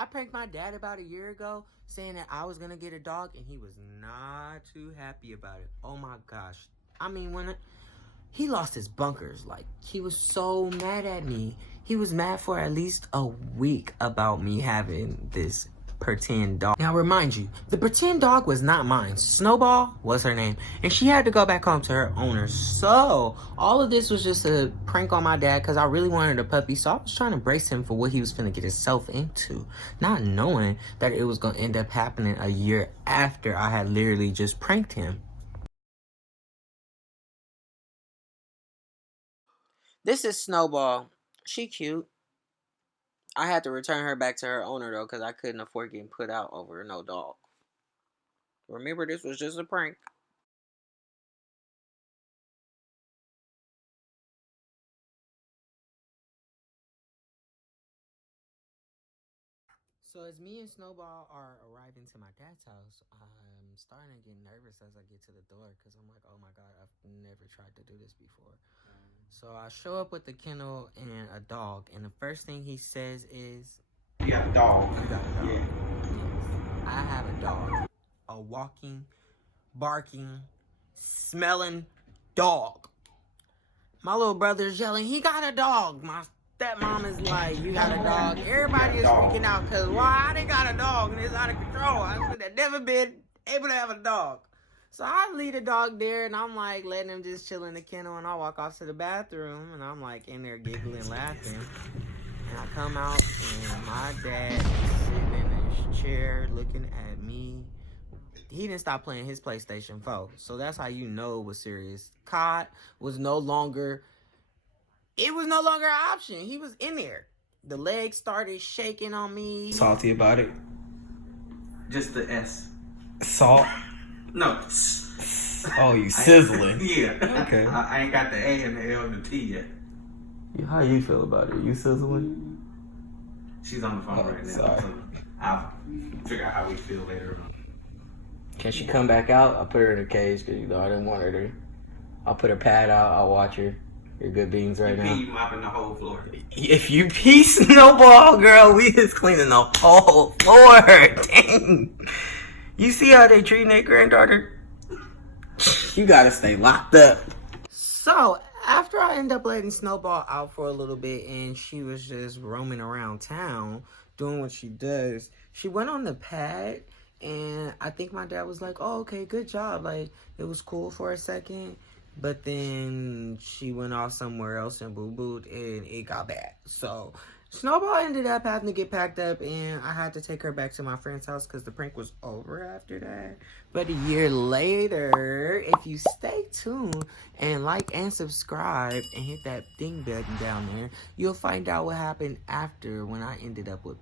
I pranked my dad about a year ago saying that I was going to get a dog, and he was not too happy about it. Oh my gosh. I mean, he lost his bunkers. Like, he was so mad at me. He was mad for at least a week about me having this pretend dog. Now, remind you, the pretend dog was not mine. Snowball was her name, and she had to go back home to her owner. So all of this was just a prank on my dad because I really wanted a puppy. So I was trying to brace him for what he was finna get himself into, not knowing that it was gonna end up happening a year after I had literally just pranked him. This is Snowball. She cute. I had to return her back to her owner, though, because I couldn't afford getting put out over no dog. Remember, this was just a prank. So as me and Snowball are arriving to my dad's house, I'm starting to get nervous as I get to the door because I'm like, oh my God, I've never tried to do this before. So I show up with the kennel and a dog, and the first thing he says is, "You got a dog." "You got a dog." Yeah. Yes, I have a dog. A walking, barking, smelling dog. My little brother's yelling, "He got a dog." My stepmom is like, "You got a dog." Everybody is freaking out because why they got a dog and it's out of control. I should have never been able to have a dog. So I leave the dog there, and I'm like letting him just chill in the kennel, and I walk off to the bathroom, and I'm like in there giggling, laughing. And I come out, and my dad is sitting in his chair looking at me. He didn't stop playing his PlayStation 4. So that's how you know it was serious. COD was no longer an option. He was in there. The legs started shaking on me. Salty about it. Just the S. Salt. No. Oh, you sizzling. Yeah. Okay. I ain't got the A and the L and the T yet. How you feel about it? You sizzling? She's on the phone right now. Sorry. So I'll figure out how we feel later on. Can she come back out? I'll put her in a cage because, I didn't want her to. I'll put her pad out. I'll watch her. Your good beans right now. You mopping the whole floor. If you pee Snowball, girl, we is cleaning the whole floor. Dang. You see how they treating their granddaughter? You gotta stay locked up. So, after I end up letting Snowball out for a little bit and she was just roaming around town, doing what she does, she went on the pad, and I think my dad was like, oh, okay, good job. Like, it was cool for a second. But then she went off somewhere else and boo-booed, and it got bad. So Snowball ended up having to get packed up, and I had to take her back to my friend's house because the prank was over after that. But a year later, if you stay tuned and like and subscribe and hit that ding button down there, you'll find out what happened after when I ended up with